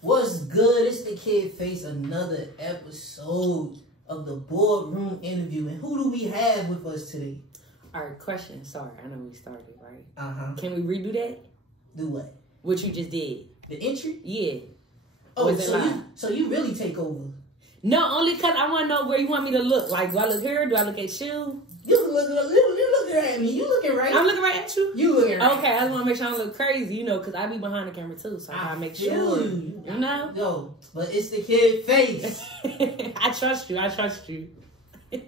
What's good? It's the Kid Face, another episode of the Boardroom interview. And who do we have with us today? All right, question. Sorry, I know we started, right? Uh-huh. Can we redo that? Do what? What you just did. The entry? Yeah. Oh, so you really take over? No, only because I want to know where you want me to look. Like, do I look here? Do I look at you? You looking at me. You looking right. I'm looking right at you? You looking right. Okay, I just want to make sure I don't look crazy, you know, because I be behind the camera too. So I got to make sure. You know? Yo, but it's the Kid Face. I trust you. I trust you. And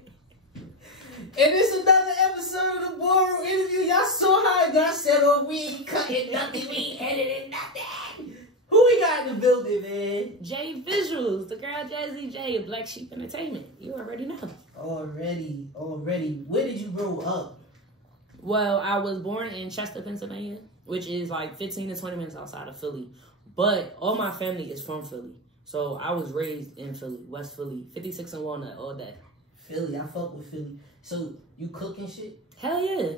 it's another episode of the Boardroom interview. Y'all saw how it got set up. We ain't cutting nothing. We ain't editing nothing. Who we got in the building, man? J Visuals, the girl Jazzy J of Black Sheep Entertainment. You already know. Already. Where did you grow up? Well, I was born in Chester, Pennsylvania, which is like 15 to 20 minutes outside of Philly. But all my family is from Philly. So I was raised in Philly, West Philly, 56 and Walnut, all that. Philly, I fuck with Philly. So you cooking shit? Hell yeah.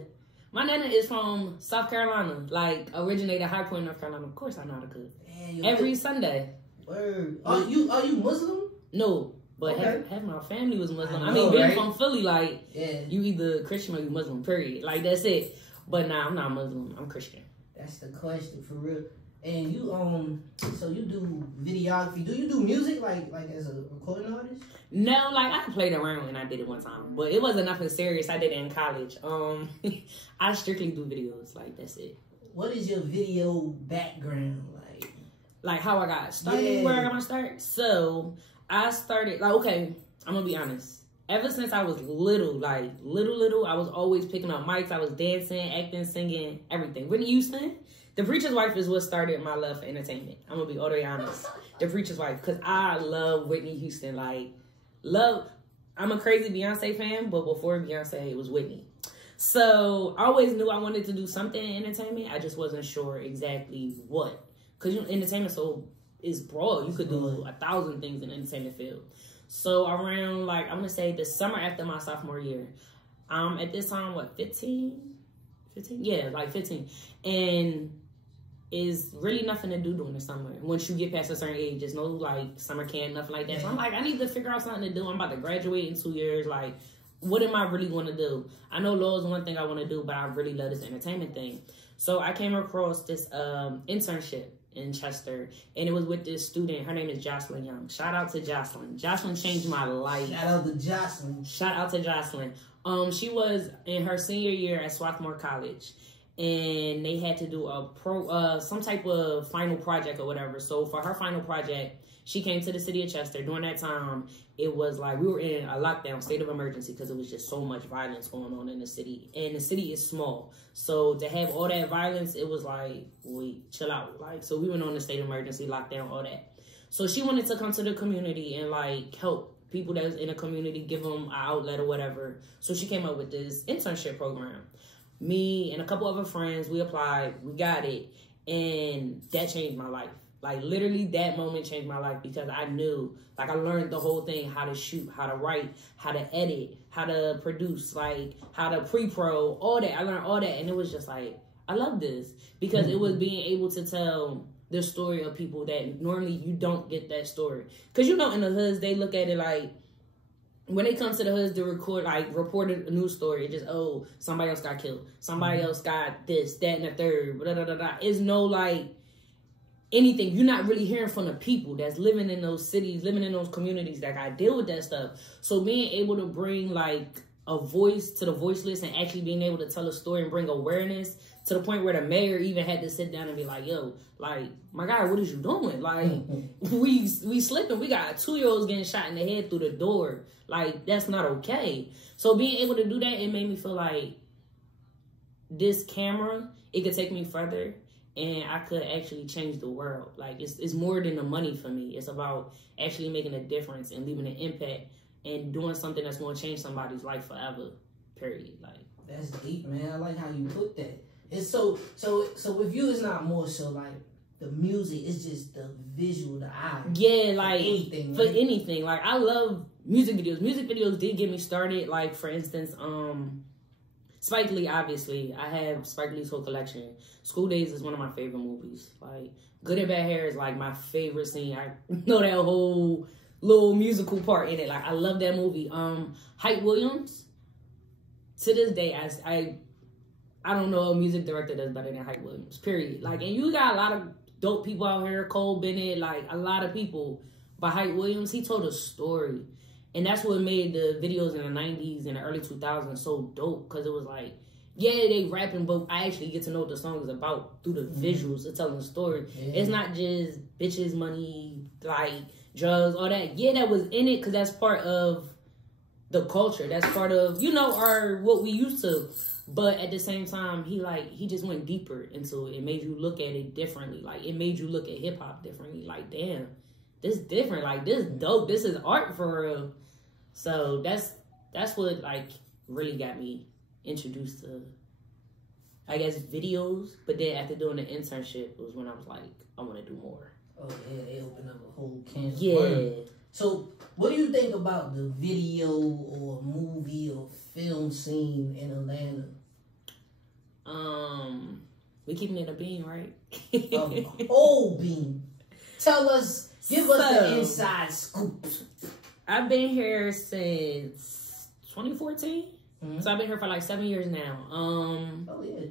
My nana is from South Carolina, like originated High Point, North Carolina. Of course I know how to cook. Man, every Sunday. Word. Are you Muslim? No, but okay. half my family was Muslim. I know, mean, being right? from Philly, like, yeah. You either Christian or you Muslim, period. Like, that's it. But nah, I'm not Muslim. I'm Christian. That's the question, for real. And you, so you do videography. Do you do music, like as a recording artist? No, like, I played around and I did it one time. But it wasn't nothing serious. I did it in college. I strictly do videos. Like, that's it. What is your video background like? Like, how I got started, where I got my start? So, I started, like, okay, I'm gonna be honest. Ever since I was little, like, little, I was always picking up mics. I was dancing, acting, singing, everything. Whitney Houston, The Preacher's Wife is what started my love for entertainment. I'm gonna be all the way honest. The Preacher's Wife, because I love Whitney Houston. Like, I'm a crazy Beyonce fan, but before Beyonce, it was Whitney. So, I always knew I wanted to do something in entertainment. I just wasn't sure exactly what. Because, entertainment is broad. You could do 1,000 things in the entertainment field. So, around, like, I'm going to say the summer after my sophomore year, at this time, what, 15? Yeah, like 15. And is really nothing to do during the summer. Once you get past a certain age, there's no, like, summer camp, nothing like that. So, I'm like, I need to figure out something to do. I'm about to graduate in 2 years. Like, what am I really want to do? I know law is one thing I want to do, but I really love this entertainment thing. So, I came across this internship in Chester, and it was with this student. Her name is Jocelyn Young. Shout out to Jocelyn. Jocelyn changed my life. Shout out to Jocelyn. Shout out to Jocelyn. She was in her senior year at Swarthmore College, and they had to do some type of final project or whatever. So for her final project, she came to the city of Chester. During that time, it was like we were in a lockdown, state of emergency, because it was just so much violence going on in the city. And the city is small. So to have all that violence, it was like, wait, chill out. Like, so we went on the state of emergency, lockdown, all that. So she wanted to come to the community and, like, help people that was in the community, give them an outlet or whatever. So she came up with this internship program. Me and a couple other friends, we applied, we got it, and that changed my life. Like, literally, that moment changed my life because I knew, like, I learned the whole thing, how to shoot, how to write, how to edit, how to produce, like, how to pre-pro, all that. I learned all that, and it was just like, I love this because it was being able to tell the story of people that normally you don't get that story. Because, in the hoods, they look at it like, when they come to the hoods to report a news story, it just, oh, somebody else got killed. Somebody else got this, that, and the third, blah, blah, blah, blah. It's no, like, anything. You're not really hearing from the people that's living in those cities, living in those communities that got to deal with that stuff. So being able to bring, like, a voice to the voiceless and actually being able to tell a story and bring awareness to the point where the mayor even had to sit down and be like, yo, like, my guy, what is you doing? Like, we slipping. We got 2-year-olds getting shot in the head through the door. Like, that's not okay. So being able to do that, it made me feel like this camera, it could take me further and I could actually change the world. Like, it's more than the money for me. It's about actually making a difference and leaving an impact and doing something that's going to change somebody's life forever, period. Like, that's deep, man. I like how you put that. It's so with you, it's not more so like the music, it's just the visual, the eye. Yeah, like, anything, for right? anything. Like, I love music videos. Music videos did get me started. Like, for instance, Spike Lee, obviously. I have Spike Lee's whole collection. School Days is one of my favorite movies. Like, Good and Bad Hair is like my favorite scene. I know that whole little musical part in it. Like, I love that movie. Hype Williams, to this day, I don't know a music director that's better than Hype Williams, period. Like, and you got a lot of dope people out here, Cole Bennett, like a lot of people. But Hype Williams, he told a story. And that's what made the videos in the 90s and the early 2000s so dope. Because it was like, yeah, they rapping, but I actually get to know what the song is about through the visuals of telling the story. Yeah. It's not just bitches, money, like drugs, all that. Yeah, that was in it because that's part of the culture. That's part of, you know, what we used to. But at the same time, he just went deeper into it. It made you look at it differently. Like, it made you look at hip-hop differently. Like, damn, this different. Like, this dope. This is art for real. So that's what, like, really got me introduced to, I guess, videos. But then after doing the internship was when I was like, I want to do more. Oh, yeah, they opened up a whole can of yeah. worms. So what do you think about the video or movie or film scene in Atlanta? We keeping it a bean, right? A whole bean. Give us the inside scoop. I've been here since 2014. Mm-hmm. So I've been here for like 7 years now. Oh yeah.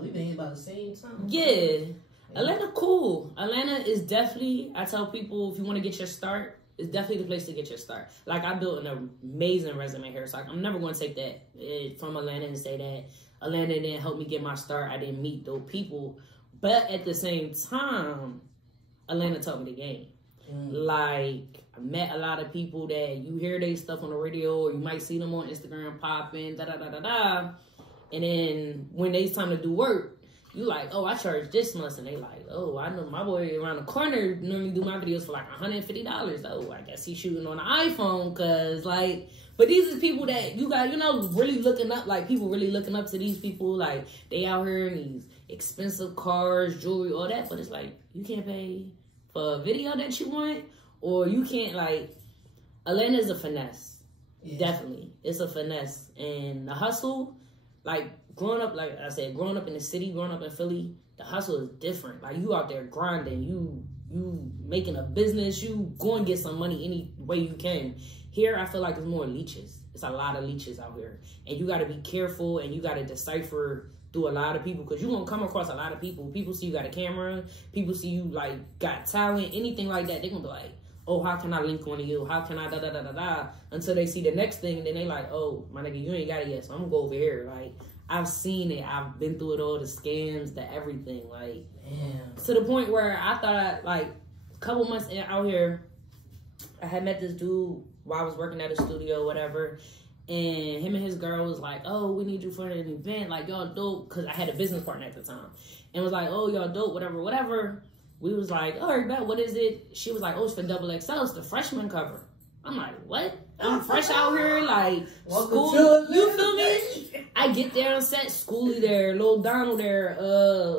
We've been here about the same time. Yeah. Atlanta cool. Atlanta is definitely, I tell people, if you want to get your start, it's definitely the place to get your start. Like, I built an amazing resume here. So I'm never going to take that from Atlanta and say that Atlanta didn't help me get my start. I didn't meet those people. But at the same time, Atlanta taught me the game. Like, I met a lot of people that you hear their stuff on the radio or you might see them on Instagram popping, da-da-da-da-da. And then when it's time to do work, you like, oh, I charge this much. And they like, oh, I know my boy around the corner normally do my videos for like $150. Oh, I guess he's shooting on an iPhone because, like, but these are people that you got, you know, really looking up, like, people really looking up to these people. Like, they out here in these expensive cars, jewelry, all that. But it's like, you can't pay for a video that you want, or you can't, like, Atlanta's a finesse. Yeah. Definitely. It's a finesse. And the hustle, like, growing up, like I said, growing up in the city, growing up in Philly, the hustle is different. Like, you out there grinding, you making a business, you go and get some money any way you can. Here, I feel like it's more leeches. It's a lot of leeches out here. And you got to be careful, and you got to decipher through a lot of people, because you're going to come across a lot of people. People see you got a camera. People see you, like, got talent, anything like that. They're going to be like, oh, how can I link one of you? How can I da-da-da-da-da? Until they see the next thing, and then they like, oh, my nigga, you ain't got it yet, so I'm going to go over here. Like, I've seen it. I've been through it all, the scams, the everything. Like, damn. To the point where I thought, like, a couple months out here, I had met this dude while I was working at a studio, whatever. And him and his girl was like, oh, we need you for an event. Like, y'all dope. Because I had a business partner at the time. And was like, oh, y'all dope, whatever, whatever. We was like, all right, bet, what is it? She was like, oh, it's for XXL. It's the freshman cover. I'm like, what? I'm fresh out here, like, school. You feel me? I get there on set, Schoolie there, Lil Donald there,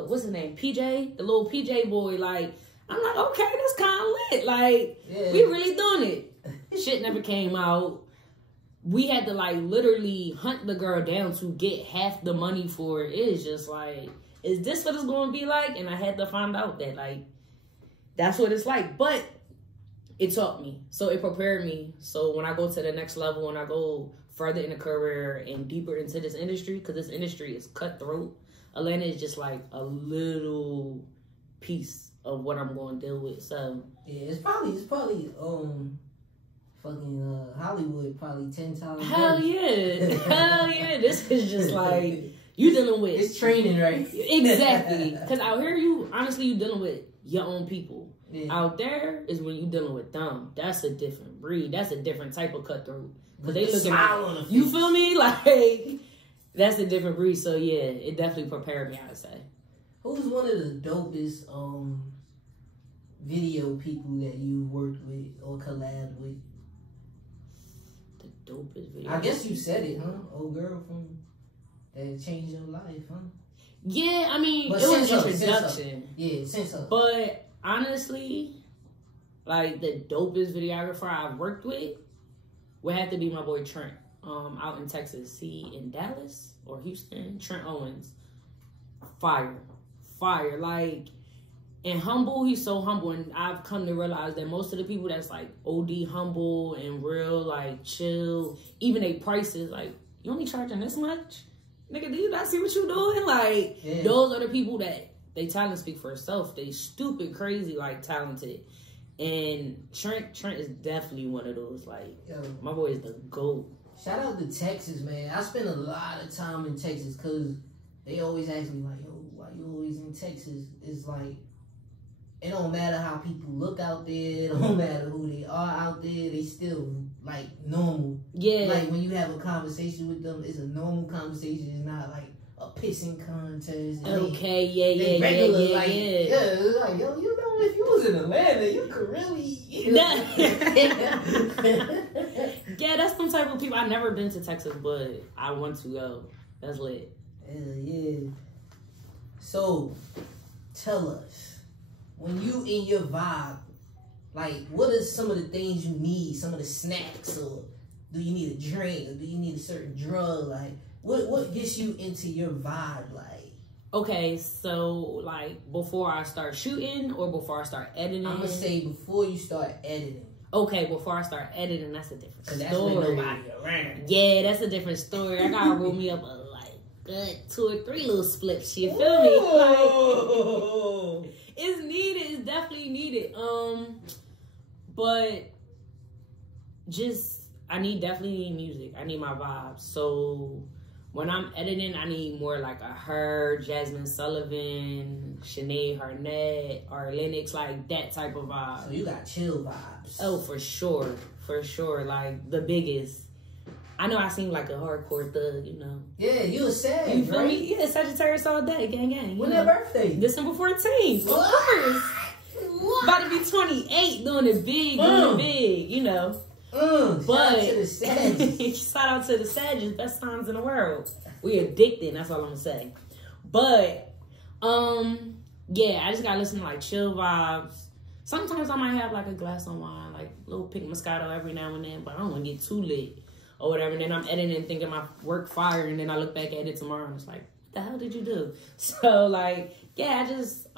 what's his name? PJ? The little PJ boy. Like, I'm like, okay, that's kind of lit. Like, yeah. We really doing it. Shit never came out. We had to, like, literally hunt the girl down to get half the money for it. It's just like, is this what it's going to be like? And I had to find out that, like, that's what it's like. But it taught me. So it prepared me. So when I go to the next level, when I go further in the career and deeper into this industry, because this industry is cutthroat, Atlanta is just like a little piece of what I'm going to deal with. So yeah, it's probably fucking Hollywood, probably 10 times. Hell yeah. Hell yeah. This is just like, you dealing with, it's training, right? Exactly. Because out here, you dealing with your own people. Yeah. Out there is when you dealing with them. That's a different breed. That's a different type of cutthroat. Because they looking at you, feel me? Like, that's a different breed. So yeah, it definitely prepared me, I would say. Who's one of the dopest video people that you worked with or collabed with? The dopest video. I guess you said it, huh? Old girl from that changed your life, huh? Yeah, I mean, but it was an introduction. Yeah, since up. But honestly, like, the dopest videographer I've worked with would have to be my boy Trent, out in Texas. He in Dallas. or Houston, Trent Owens. Fire. Like, and humble, he's so humble. And I've come to realize that most of the people that's like OD humble and real, like chill, even they prices, like, you only charging this much? Nigga, do you not see what you doing? Like, those are the people that they talent speak for itself. They stupid, crazy, like talented. And Trent is definitely one of those. Like, my boy is the GOAT. Shout out to Texas, man. I spend a lot of time in Texas because they always ask me, like, yo, why you always in Texas? It's like, it don't matter how people look out there. It don't matter who they are out there. They still, like, normal. Yeah. Like, when you have a conversation with them, it's a normal conversation. It's not, like, a pissing contest. Okay, yeah. It's like, yo, you know, if you was in Atlanta, you could really... Yeah, that's some type of people. I've never been to Texas, but I want to go. That's lit. Yeah. So, tell us, when you in your vibe, like, what are some of the things you need? Some of the snacks, or do you need a drink, or do you need a certain drug? Like, what gets you into your vibe? Like, okay, so like before I start shooting or before I start editing? I'm gonna say before you start editing. Okay, before I start editing, that's a different story. That's when nobody around. Yeah, that's a different story. I gotta roll me up a good 2 or 3 little spliffs. You feel me? Like, it's needed. It's definitely needed. But just I definitely need music. I need my vibes. So when I'm editing, I need more like a her, Jasmine Sullivan, Sinead Harnett, or Lennox, like that type of vibe. So you got chill vibes. Oh, for sure. Like the biggest. I know I seem like a hardcore thug, you know. Yeah, you a Sag, you feel right? me? Yeah, Sagittarius all day, gang. When their birthday? December 14th. Of course. About to be 28, doing it big, you know. But shout out to the Sagittarius. Shout out to the Sagittarius, best times in the world. We addicted, that's all I'm gonna say. But yeah, I just gotta listen to like chill vibes. Sometimes I might have like a glass of wine, like a little pink Moscato every now and then, but I don't wanna get too lit or whatever. And then I'm editing thinking my work fire, and then I look back at it tomorrow and it's like, what the hell did you do? So like, yeah, I just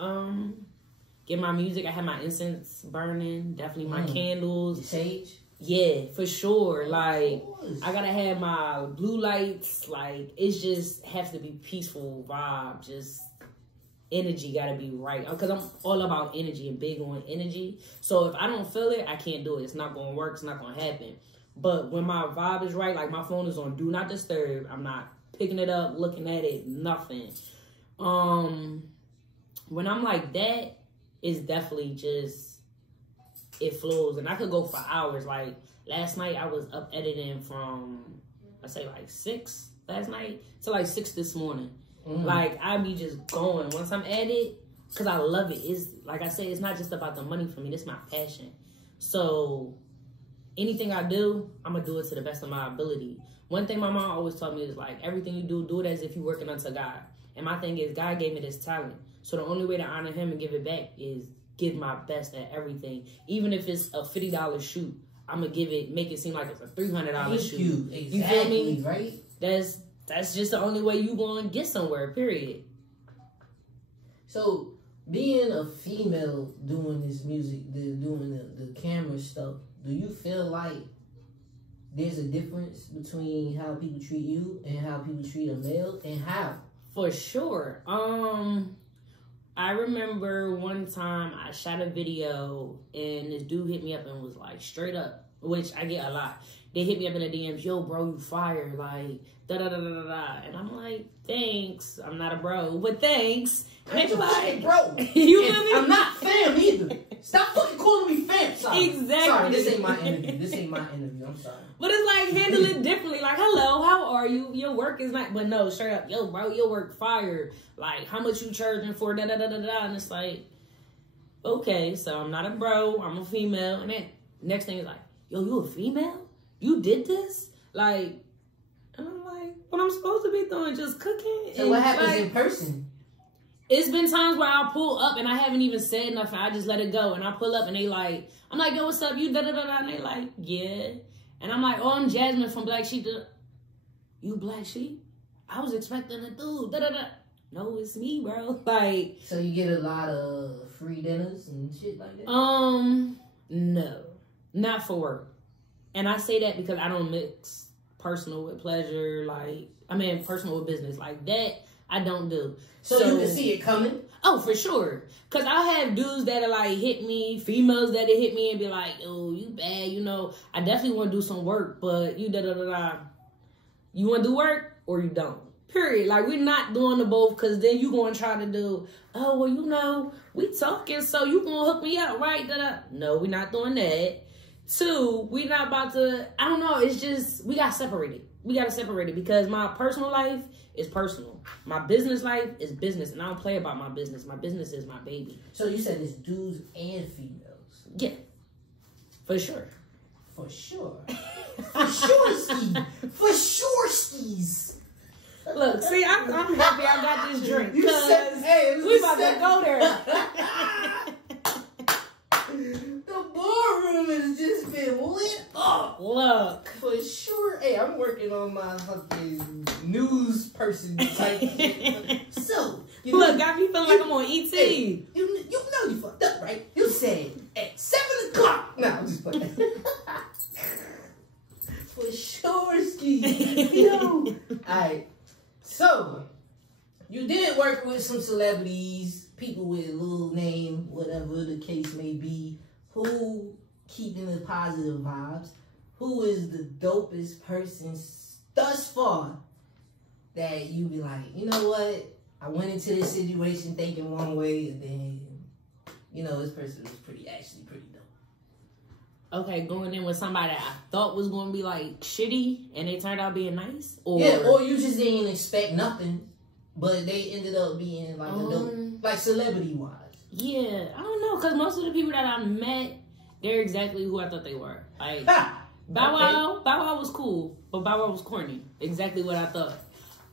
get my music. I have my incense burning, definitely my candles. Sage? Yeah, for sure. Like, I gotta have my blue lights. Like, it's just has to be peaceful vibe. Just energy gotta be right. Because I'm all about energy and big on energy. So if I don't feel it, I can't do it. It's not gonna work. It's not gonna happen. But when my vibe is right, like my phone is on do not disturb. I'm not picking it up, looking at it, nothing. When I'm like that, it's definitely just, it flows. And I could go for hours. Like last night I was up editing from, I say like 6 last night to like 6 this morning. Like I be just going once I'm at it, because I love it. It's like I said, it's not just about the money for me. This is my passion. So anything I do, I'm gonna do it to the best of my ability. One thing my mom always taught me is like, everything you do it as if you're working unto God. And my thing is, God gave me this talent. So the only way to honor him and give it back is give my best at everything. Even if it's a $50 shoot, I'm gonna make it seem like it's a $300 shoot. Exactly, you feel me? Right? That's just the only way you gonna get somewhere, period. So being a female doing this music, doing the camera stuff, do you feel like there's a difference between how people treat you and how people treat a male, and how? For sure. I remember one time I shot a video and this dude hit me up and was like, straight up, which I get a lot. They hit me up in the DMs, yo, bro, you fire, like, da-da-da-da-da-da. And I'm like, thanks. I'm not a bro, but thanks. And they like, bro. You feel me? I'm not fam either. Stop fucking calling me fam. Sorry. Exactly. Sorry, this ain't my interview. I'm sorry. But it's like, handle it differently. Like, hello, how are you? Your work is not, but no, straight up, yo, bro, your work fire. Like, how much you charging for da-da-da-da-da? And it's like, okay, so I'm not a bro, I'm a female. And then next thing is like, yo, you a female? You did this? Like, and I'm like, what I'm supposed to be doing, just cooking? So and what happens like, in person? It's been times where I'll pull up and I haven't even said nothing. I just let it go. And I pull up and they like, I'm like, yo, what's up? You da-da-da-da? And they like, yeah. And I'm like, oh, I'm Jasmine from Black Sheep. You Black Sheep? I was expecting a dude. Da da da. No, it's me, bro. Like, so you get a lot of free dinners and shit like that? No, not for work. And I say that because I don't mix personal with pleasure. Like, I mean, personal with business. Like that, I don't do. So you can see it coming? Oh, for sure. Because I'll have dudes that'll, like, hit me, females that'll hit me and be like, oh, you bad, you know. I definitely want to do some work, but you da-da-da-da. You want to do work or you don't? Period. Like, we're not doing the both because then you going to try to do, oh, well, you know, we talking, so you going to hook me up, right? Da-da. No, we're not doing that. Two, we not about to, I don't know, it's just, we got separated. We got to separate it because my personal life is personal. My business life is business, and I don't play about my business. My business is my baby. So you said it's dudes and females? Yeah. For sure. For sure. For sure skis. For sure skis. Look, see, I'm happy I got this drink. You said, hey, we about to go there. The boardroom has just been lit up. Look. For sure. Hey, I'm working on my fucking news person type shit. So, look, got me feeling like I'm on ET. Hey, you know you fucked up, right? You said at 7 o'clock. Nah, I'm just playing. For sure, ski. Yo. Alright. So, you did work with some celebrities, people with a little name, whatever the case may be, who keeping the positive vibes. Who is the dopest person thus far that you be like, you know what? I went into this situation thinking one way, and then, you know, this person was actually pretty dope. Okay, going in with somebody that I thought was going to be, like, shitty, and they turned out being nice? Or... Yeah, or you just didn't expect nothing, but they ended up being, like, a dope, like, celebrity-wise. Yeah, I don't know, because most of the people that I met, they're exactly who I thought they were. Like, Bow Wow was cool, but Bow Wow was corny. Exactly what I thought.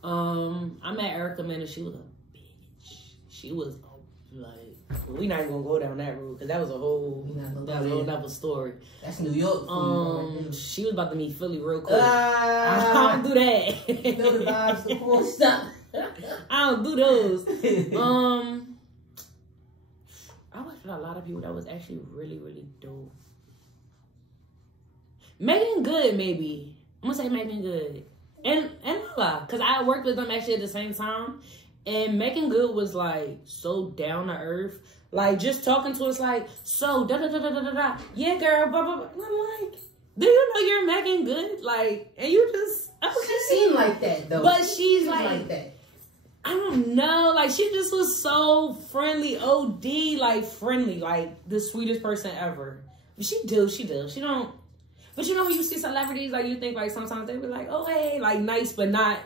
I met Erica, man, and she was a bitch. She was, like... We not even gonna go down that road because that was a whole nother story. That's New York. She was about to meet Philly real quick. I don't do that. You know the vibes, the cool stuff. I don't do those. I worked with a lot of people that was actually really, really dope. Megan Good, maybe. I'm gonna say Megan Good, and Lala, because I worked with them actually at the same time. And Megan Good was, like, so down to earth. Like, just talking to us, like, so, da-da-da-da-da-da. Yeah, girl, blah, blah, blah. And I'm like, do you know you're Megan Good? Like, and you just, okay. She seemed like that, though. But she's like that. I don't know. Like, she just was so friendly, OD, like, friendly. Like, the sweetest person ever. She do. She don't. But you know when you see celebrities, like, you think, like, sometimes they be like, oh, hey, like, nice, but not,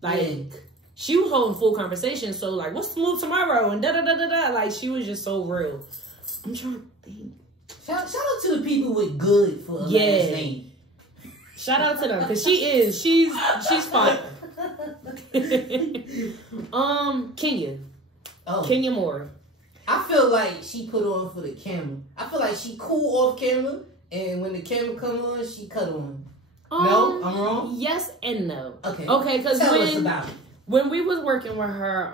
like... Yeah. She was holding full conversation, so like, what's the move tomorrow? And da-da-da-da-da. Like, she was just so real. I'm trying to think. Shout out to the people with good for a last name. Shout out to them, because she's fine. Kenya. Oh. Kenya Moore. I feel like she put on for the camera. I feel like she cool off camera, and when the camera come on, she cut on. No? I'm wrong? Yes and no. Okay, because tell us about it. When we was working with her,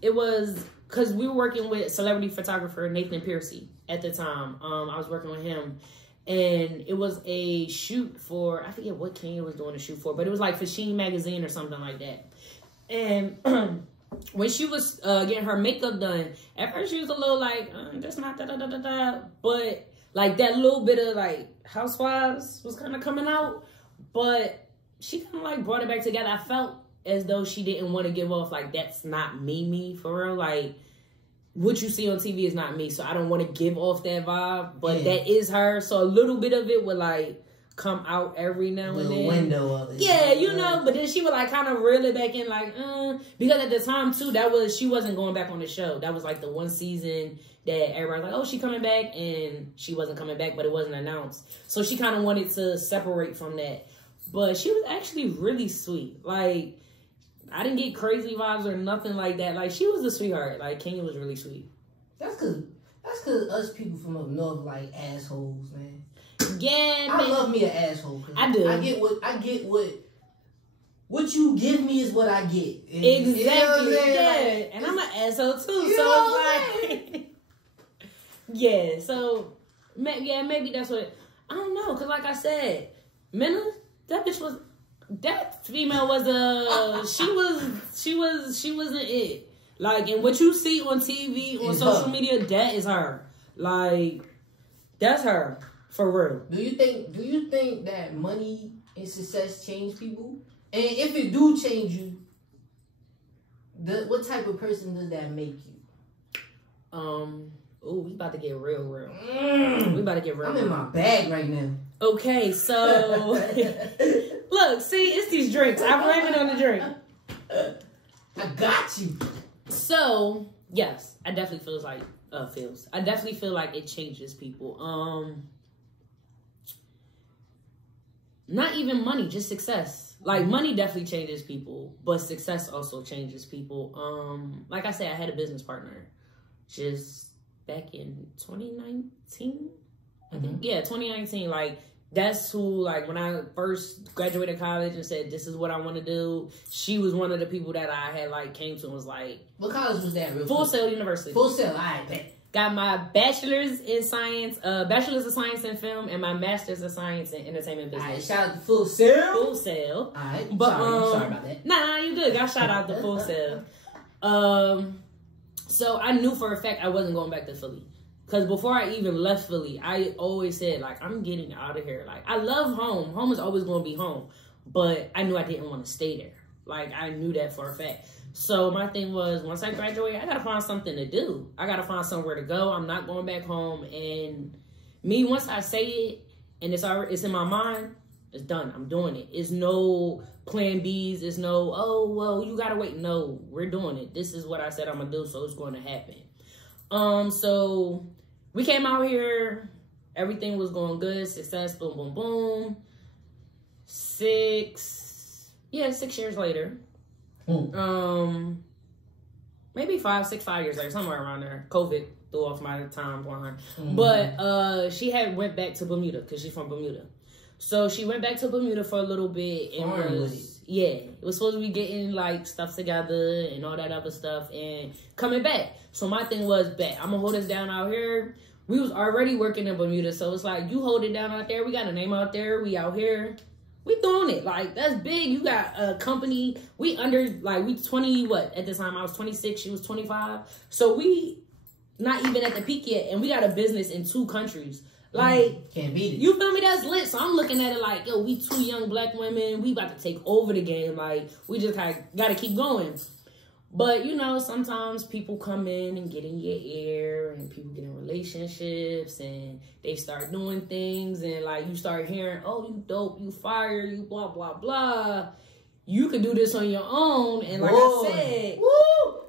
it was because we were working with celebrity photographer Nathan Piercy at the time. I was working with him, and it was a shoot for, I forget what Kenya was doing a shoot for, but it was like for Sheen magazine or something like that. And when she was getting her makeup done, at first she was a little like, that's not da-da-da-da-da, but like that little bit of like Housewives was kind of coming out, but she kind of like brought it back together. I felt as though she didn't want to give off, like, that's not me, for real. Like, what you see on TV is not me, so I don't want to give off that vibe, but that is her. So a little bit of it would, like, come out every now and then. The window of it. Yeah, you know, but then she would, like, kind of reel it back in, like, because at the time, too, she wasn't going back on the show. That was, like, the one season that everybody was like, oh, she coming back, and she wasn't coming back, but it wasn't announced. So she kind of wanted to separate from that. But she was actually really sweet. Like, I didn't get crazy vibes or nothing like that. Like, she was a sweetheart. Like, Kenya was really sweet. That's cause us people from up north like assholes, man. Yeah, I love me an asshole. I do. I get what what you give me is what I get. Exactly. You know what I'm saying? Yeah. Like, and I'm an asshole too. You So know it's like, yeah. So maybe that's what, I don't know. Cause like I said, Minna, that female was she wasn't it. Like, and what you see on TV, on social media, that is her. Like, that's her. For real. Do you think that money and success change people? And if it do change you, what type of person does that make you? We about to get real. We about to get real. I'm in my bag right now. Okay, so look, see, it's these drinks. I'm blaming on the drink. I got you. So yes, I definitely I definitely feel like it changes people. Not even money, just success. Like, money definitely changes people, but success also changes people. Like I said, I had a business partner just back in 2019. I think. Yeah, 2019. Like, that's who, like, when I first graduated college and said, this is what I want to do, she was one of the people that I had, like, came to and was like... What college was that? Full Sail University. Full Sail, all right, bet. Got my bachelor's in science, bachelor's of science in film, and my master's of science in entertainment business. All right, shout out to Full Sail. Full Sail. All right, but, sorry about that. Nah, you good. Got shout out to Full Sail. So I knew for a fact I wasn't going back to Philly. Because before I even left Philly, I always said, like, I'm getting out of here. Like, I love home. Home is always going to be home. But I knew I didn't want to stay there. Like, I knew that for a fact. So my thing was, once I graduate, I got to find something to do. I got to find somewhere to go. I'm not going back home. And me, once I say it, and it's in my mind, it's done. I'm doing it. It's no plan Bs. It's no, oh, well, you got to wait. No, we're doing it. This is what I said I'm going to do, so it's going to happen. So we came out here. Everything was going good. Success, boom, boom, boom. 6 years later. Maybe 5 years later, somewhere around there. COVID threw off my timeline. But she had went back to Bermuda because she's from Bermuda. So she went back to Bermuda for a little bit and it was supposed to be getting like stuff together and all that other stuff and coming back. So my thing was, I'm gonna hold us down out here. We was already working in Bermuda, so it's like, you hold it down out there. We got a name out there. We out here. We doing it. Like, that's big. You got a company. We 20, at the time I was 26, she was 25. So we not even at the peak yet. And we got a business in 2 countries. Like, can't beat it. You feel me? That's lit. So I'm looking at it like, yo, we 2 young black women. We about to take over the game. Like, we just kind of got to keep going. But, you know, sometimes people come in and get in your ear and people get in relationships and they start doing things and, like, you start hearing, oh, you dope, you fire, you blah, blah, blah. You could do this on your own. And like I said,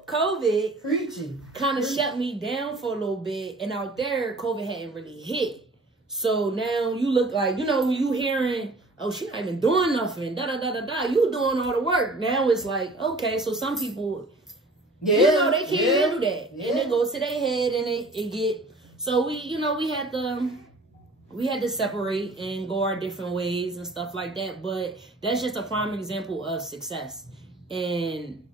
COVID kind of shut me down for a little bit. And out there, COVID hadn't really hit. So now you look like, you know, you hearing, oh, she not even doing nothing, da-da-da-da-da. You doing all the work. Now it's like, okay, so some people, you know, they can't handle that. And it goes to their head and it get, so we, you know, we had to separate and go our different ways and stuff like that. But that's just a prime example of success. And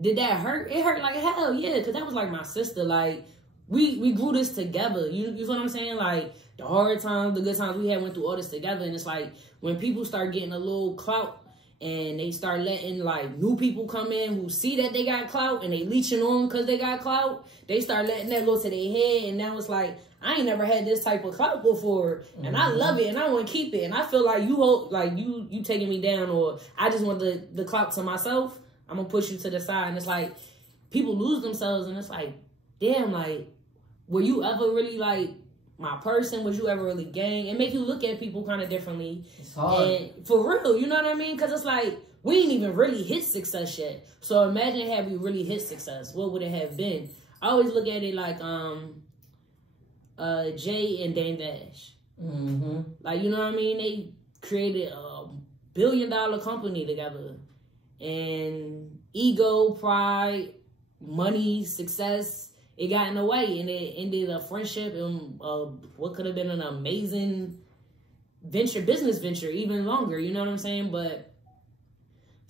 did that hurt? It hurt like hell, yeah, because that was like my sister. Like, we grew this together. You know what I'm saying? Like, the hard times, the good times, we had went through all this together. And it's like, when people start getting a little clout and they start letting, like, new people come in who see that they got clout and they leeching on because they got clout, they start letting that go to their head. And now it's like, I ain't never had this type of clout before. And I love it and I want to keep it. And I feel like you hold, like, you taking me down, or I just want the clout to myself. I'm going to push you to the side. And it's like, people lose themselves. And it's like, damn, like, were you ever really, like, my person? Was you ever really gang? And make you look at people kind of differently. It's hard. And for real, you know what I mean? Because it's like, we ain't even really hit success yet. So imagine had we really hit success. What would it have been? I always look at it like Jay and Dame Dash. Like, you know what I mean? They created a $1 billion company together. And ego, pride, money, success, it got in the way, and it ended a friendship and what could have been an amazing business venture, even longer. You know what I'm saying? But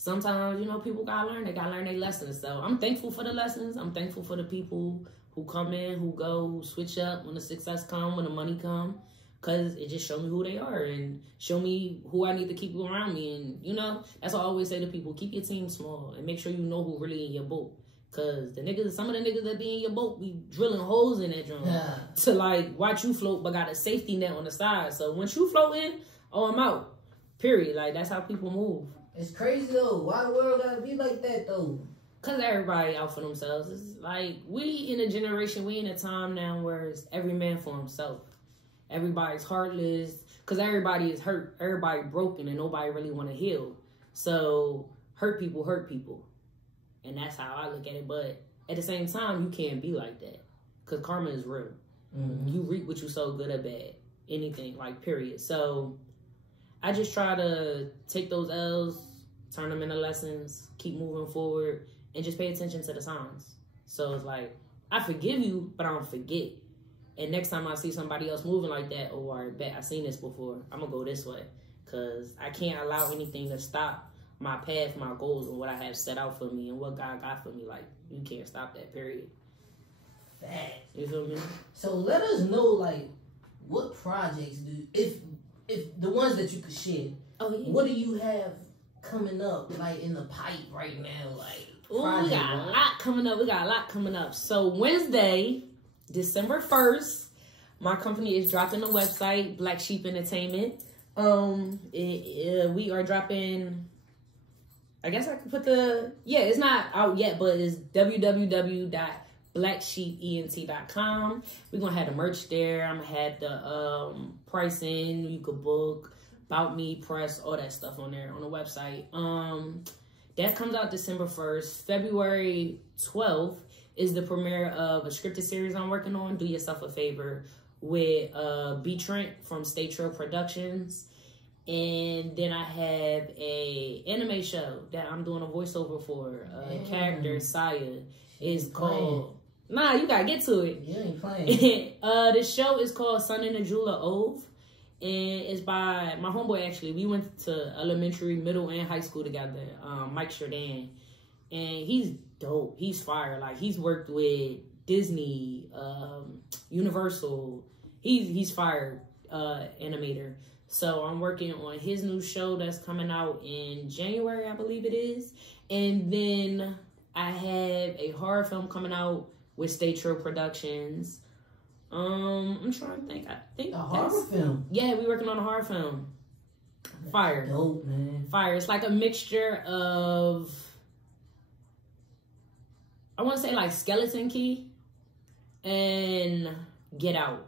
sometimes, you know, people gotta learn. They gotta learn their lessons. So I'm thankful for the lessons. I'm thankful for the people who come in, who go, who switch up when the success come, when the money come. Because it just showed me who they are and show me who I need to keep around me. And, you know, that's what I always say to people. Keep your team small and make sure you know who really in your boat. Because some of the niggas that be in your boat be drilling holes in that drum to, like, watch you float but got a safety net on the side. So once you float in, I'm out. Period. Like, that's how people move. It's crazy, though. Why the world gotta be like that, though? Because everybody out for themselves. It's like, we in a generation, we in a time now where it's every man for himself. Everybody's heartless because everybody is hurt. Everybody broken and nobody really want to heal. So hurt people. And that's how I look at it. But at the same time, you can't be like that because karma is real. Mm-hmm. You reap what you sow, good or bad. Anything, like, period. So I just try to take those L's, turn them into lessons, keep moving forward, and just pay attention to the signs. So it's like, I forgive you, but I don't forget. And next time I see somebody else moving like that, oh, I bet I've seen this before. I'm going to go this way. Because I can't allow anything to stop my path, my goals, and what I have set out for me and what God got for me. Like, you can't stop that, period. That. You feel me? So let us know, like, what projects if the ones that you could share. Oh, yeah. What do you have coming up, like, in the pipe right now? Like, ooh, we got a lot coming up. So Wednesday, December 1st, my company is dropping the website, Black Sheep Entertainment. We are dropping, I guess I could put it's not out yet, but it's www.blacksheepent.com. We're going to have the merch there. I'm going to have the pricing. You could book, about me, press, all that stuff on there on the website. That comes out December 1st. February 12th is the premiere of a scripted series I'm working on, Do Yourself a Favor, with B. Trent from Stay Trail Productions. And then I have a anime show that I'm doing a voiceover for. Character, Saya, is called... Nah, you gotta get to it. You ain't playing. The show is called Son and the Jeweler Ove. And it's by my homeboy, actually. We went to elementary, middle, and high school together. Mike Sherdan. And he's dope. He's fire. Like, he's worked with Disney, Universal. He's fire animator. So I'm working on his new show that's coming out in January, I believe it is. And then I have a horror film coming out with Stay True Productions. I'm trying to think. I think a horror film. Yeah, we working on a horror film. Fire. Dope, man. Fire. It's like a mixture of, I want to say, like Skeleton Key and Get Out.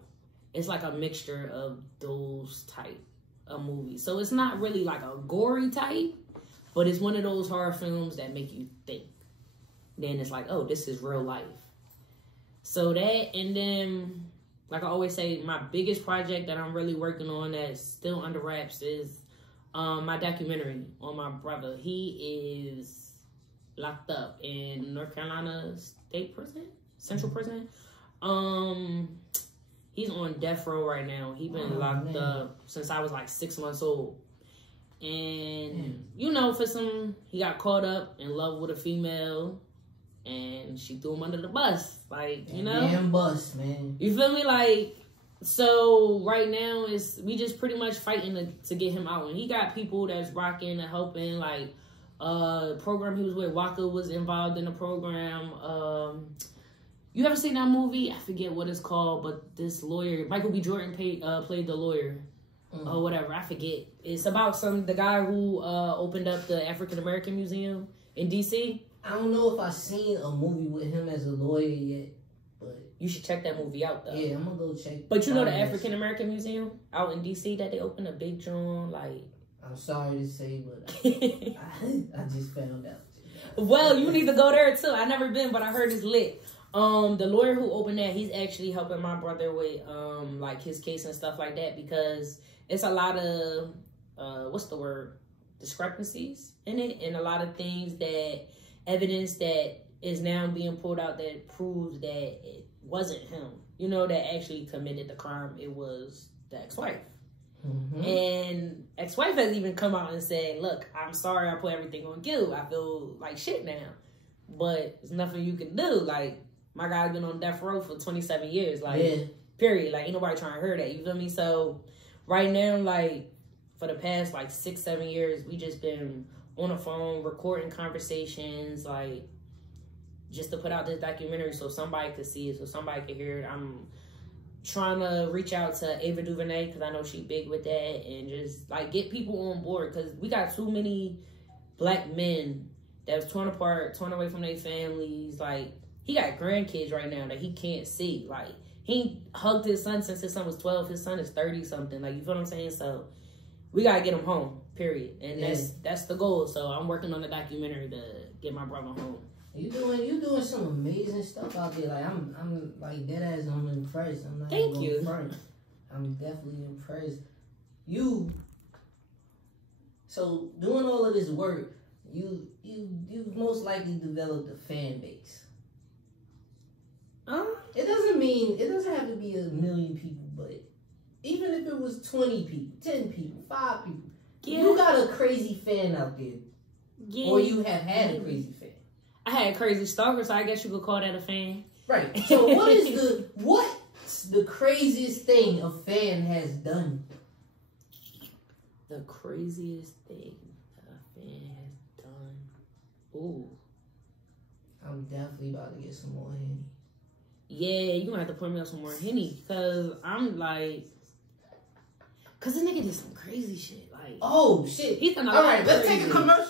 It's like a mixture of those type of movies. So it's not really like a gory type, but it's one of those horror films that make you think. Then it's like, oh, this is real life. So that, and then, like I always say, my biggest project that I'm really working on that's still under wraps is my documentary on my brother. He is locked up in North Carolina State Prison, Central Prison. He's on death row right now. He's been locked up since I was like 6 months old. And, you know, he got caught up in love with a female. And she threw him under the bus. Like, you know? Damn bus, man. You feel me? Like, so right now, we just pretty much fighting to get him out. And he got people that's rocking and helping. Like, program he was with, Waka was involved in the program. You ever seen that movie? I forget what it's called, but this lawyer, Michael B. Jordan played the lawyer. Or whatever, I forget. It's about the guy who opened up the African American Museum in D.C. I don't know if I've seen a movie with him as a lawyer yet, but you should check that movie out though. Yeah, I'm gonna go check. But you know the African American Museum out in DC that they opened a big joint, like. I'm sorry to say, but I just found out. Well, you need to go there too. I've never been, but I heard it's lit. The lawyer who opened that, he's actually helping my brother with like his case and stuff like that, because it's a lot of discrepancies in it, and a lot of things evidence that is now being pulled out that proves that it wasn't him, you know, that actually committed the crime. It was the ex-wife. And ex-wife has even come out and said, look, I'm sorry I put everything on you. I feel like shit now. But there's nothing you can do. Like, my guy's been on death row for 27 years. Like, period. Like, ain't nobody trying to hear that. You feel me? So, right now, like, for the past, like, 6-7 years, we just been on the phone, recording conversations, like, just to put out this documentary so somebody could see it, so somebody could hear it. I'm trying to reach out to Ava DuVernay because I know she big with that, and just like get people on board because we got too many black men that was torn apart, torn away from their families. Like, he got grandkids right now that he can't see. Like, he hugged his son since his son was 12. His son is 30 something. Like, you feel what I'm saying? So we gotta get him home, period. And that's the goal. So I'm working on the documentary to get my brother home. You doing some amazing stuff out there. Like, I'm like dead ass. I'm impressed. I'm not Thank you. Front. I'm definitely impressed. So doing all of this work, you most likely developed a fan base. It doesn't have to be 1 million people, but even if it was 20 people, 10 people, 5 people, you got a crazy fan out there, or you have had a crazy fan. I had crazy stalkers, so I guess you could call that a fan. Right. So what's the craziest thing a fan has done? The craziest thing a fan has done. Ooh. I'm definitely about to get some more Henny. Yeah, you're gonna have to put me on some more Henny. Cause I'm like, cause this nigga did some crazy shit. Like, oh shit. He's done all right, let's take a commercial